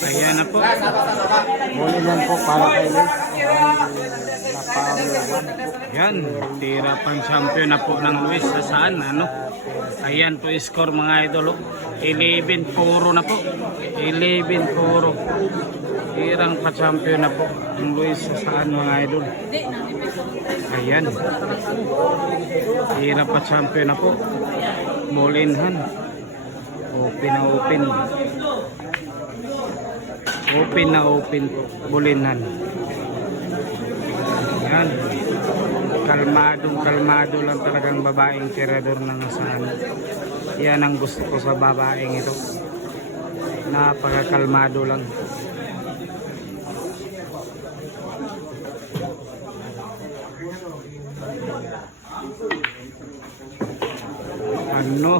Ayan na po. Muli lang po para kay Liz. Yan, tira pang champion na po ng Luis sa saan, ano? Ayan po score mga idol. 11-4 na po. 11-4. Tirang pa champion na po ng Luis sa saan mga idol. Ayan. Tira pa champion na po. Molinhan. Open na open. Open na open po. Molinhan. Ayan. Kalmado lang talagang babaeng tirador ng saan. Yan ang gusto ko sa babaeng ito. Napakakalmado lang. Ano?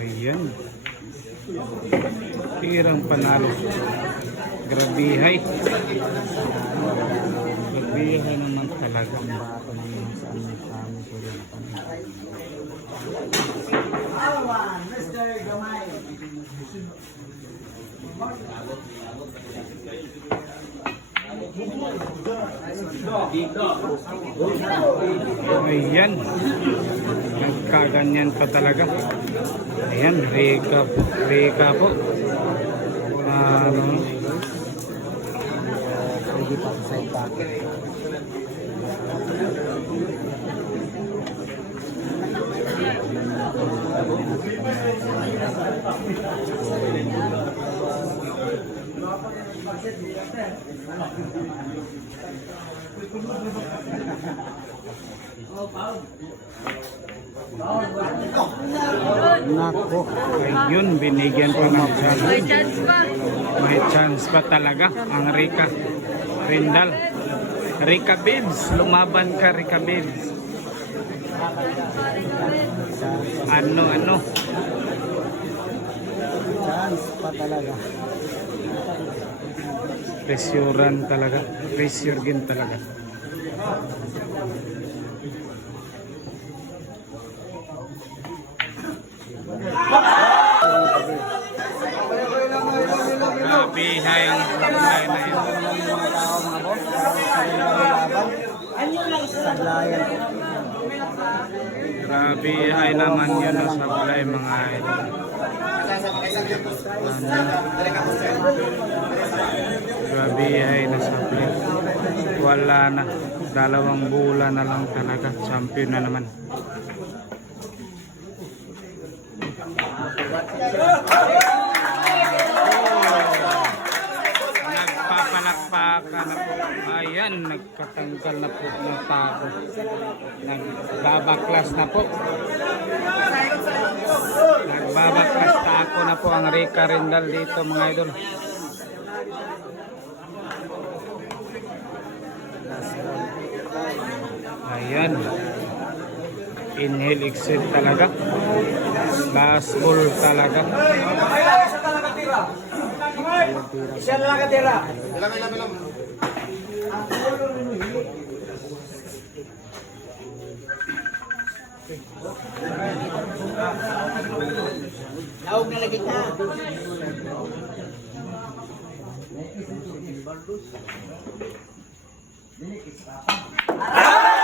Ayan. Tirang panalo. Grabihay. Grabihay naman talaga. Ayan. Nagkaganyan pa talaga. Ayan, Reka po. Pwede pa sa side pocket. Nako, ayun, binigyan po ng chance. May chance pa. May chance pa talaga ang Rika Rindal. Rika Bibs, lumaban ka Rika Bibs. Ano? Chance pa talaga. Presyuran talaga. Presyur din talaga. Grabihay ang supply na yun. Grabihay naman yun ang supply mga idol. Grabihay na supply. Wala na. 2 bulan na lang talaga. Champion na naman. Nagpapalakpakan na po. Ayan, nagkatanggal na po ng tako. Nagbabaklas na po. Nagbabaklas tako na po ang Rika Rindal dito mga idol. Ayan. Inhale, exhale talaga. Last ball talaga. Siya na lang katira. Laog na lagi ta. Ah!